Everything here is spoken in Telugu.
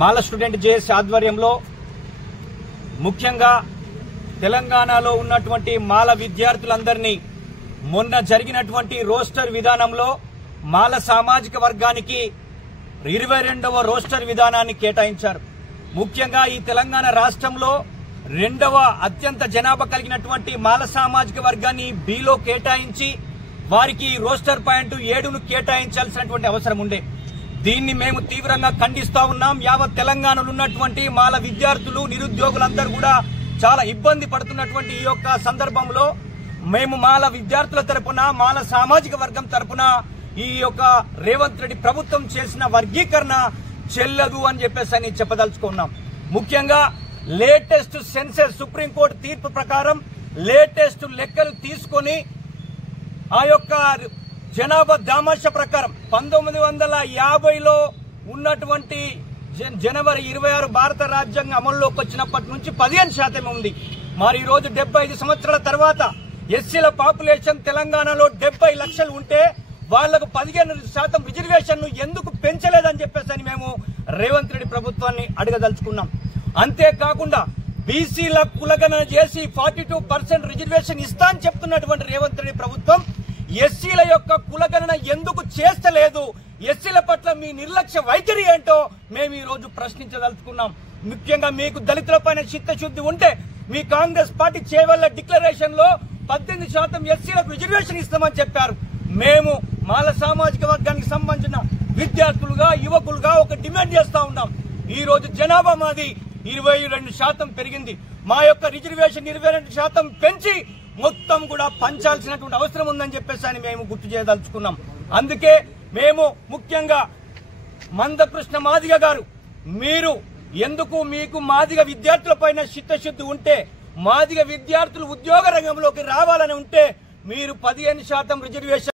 మాల స్టూడెంట్ జేఏసీ ఆధ్వర్యంలో ముఖ్యంగా తెలంగాణలో ఉన్నటువంటి మాల విద్యార్థులందరినీ మొన్న జరిగినటువంటి రోస్టర్ విధానంలో మాల సామాజిక వర్గానికి 22వ రోస్టర్ విధానాన్ని కేటాయించారు. ముఖ్యంగా ఈ తెలంగాణ రాష్ట్రంలో 2వ అత్యంత జనాభా కలిగినటువంటి మాల సామాజిక వర్గాన్ని బిలో కేటాయించి వారికి రోస్టర్ పాయింట్ 7ను కేటాయించాల్సినటువంటి అవసరం ఉండే. దీన్ని మేము తీవ్రంగా ఖండిస్తా ఉన్నాం. యావత్ తెలంగాణలో ఉన్నటువంటి మాల విద్యార్థులు నిరుద్యోగులందరూ కూడా చాలా ఇబ్బంది పడుతున్నటువంటి ఈ యొక్క సందర్భంలో మేము మాల విద్యార్థుల తరపున మాల సామాజిక వర్గం తరపున ఈ యొక్క రేవంత్ రెడ్డి ప్రభుత్వం చేసిన వర్గీకరణ చెల్లదు అని చెప్పేసి చెప్పదలుచుకున్నాం. ముఖ్యంగా లేటెస్ట్ సెన్సెస్ సుప్రీంకోర్టు తీర్పు ప్రకారం లేటెస్ట్ లెక్కలు తీసుకొని ఆ యొక్క జనాభా దామాష ప్రకారం 1950లో ఉన్నటువంటి జనవరి 26 భారత రాజ్యాంగం అమల్లోకి వచ్చినప్పటి నుంచి 15% ఉంది. మరి ఈ రోజు 75 సంవత్సరాల తర్వాత ఎస్సీల పాపులేషన్ తెలంగాణలో 70 లక్షలు ఉంటే వాళ్లకు 15% రిజర్వేషన్ ఎందుకు పెంచలేదని చెప్పేసి మేము రేవంత్ రెడ్డి ప్రభుత్వాన్ని అడగదలుచుకున్నాం. అంతేకాకుండా బీసీల కులగణన చేసి 42% రిజర్వేషన్ ఇస్తా అని చెప్తున్నటువంటి రేవంత్ రెడ్డి ప్రభుత్వం ఎస్సీల యొక్క కులగణన ఎందుకు చేస్తలేదు? ఎస్సీల పట్ల మీ నిర్లక్ష్య వైఖరి ఏంటో మేము ఈ రోజు ప్రశ్నించదలుచుకున్నాం. ముఖ్యంగా మీకు దళితులపైన చిత్తశుద్ధి ఉంటే మీ కాంగ్రెస్ పార్టీ చేవల్ల డిక్లరేషన్ లో 18% ఎస్సీలకు రిజర్వేషన్ ఇస్తామని చెప్పారు. మేము మాల సామాజిక వర్గానికి సంబంధించిన విద్యార్థులుగా యువకులుగా ఒక డిమాండ్ చేస్తా ఉన్నాం. ఈ రోజు జనాభా మాది 22% పెరిగింది. మా యొక్క రిజర్వేషన్ 22% పెంచి మొత్తం కూడా పంచాల్సినటువంటి అవసరం ఉందని చెప్పేసి మేము గుర్తు చేయదలుచుకున్నాం. అందుకే మేము ముఖ్యంగా మందకృష్ణ మాదిగ గారు, మీరు ఎందుకు మీకు మాదిగ విద్యార్థులపైన చిత్తశుద్ధి ఉంటే మాదిగ విద్యార్థులు ఉద్యోగ రంగంలోకి రావాలని ఉంటే మీరు 15% రిజర్వేషన్